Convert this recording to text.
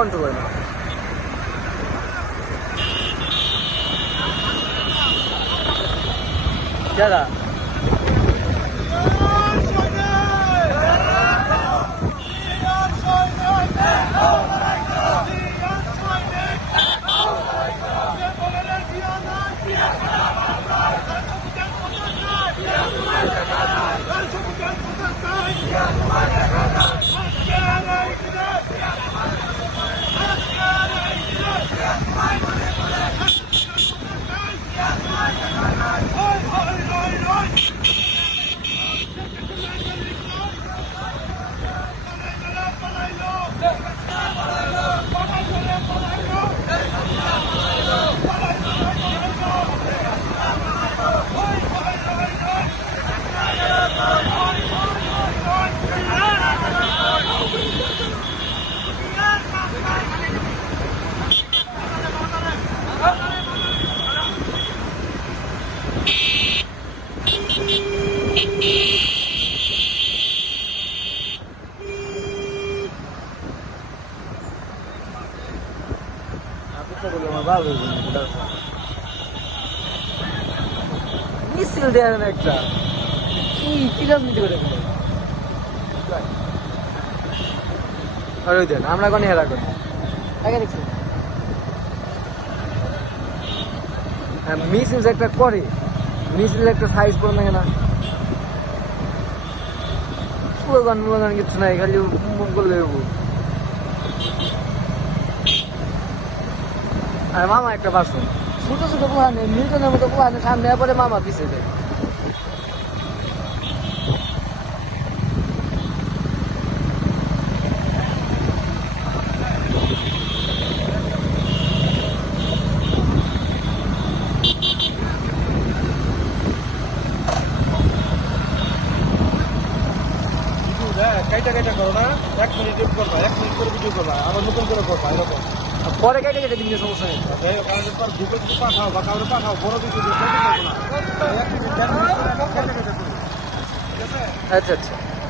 Control হয় না। যারা মিছিল দেয় না একটা কি রাজনীতি করে দেন আমরা কোন হেরা করি দেখছি মিছিল একটা করে মিছিল একটা সাইজ করে না কেন স্লোগান মোগান কিছু নাই খালি করলে আর মামা একটা বাসন ছোট ছোট পোহানে মিল্টনের মতো পোহানে সামনে পরে মামা পিছিয়ে যায়। কাইটা কাইটা করো না, 1 মিনিট করবা, 1 মিনিট করে ভিডিও করবা, আবার নতুন করে করবা এরকম। পরে কেটে কেটে দিবি সমস্যা নেই। গুগল পাঠাও বা কাউরে পাঠাও, বড় ভিডিও না 1 মিনিট 1.5 মিনিট কেটে কেটে করো। ঠিক আছে? আচ্ছা আচ্ছা।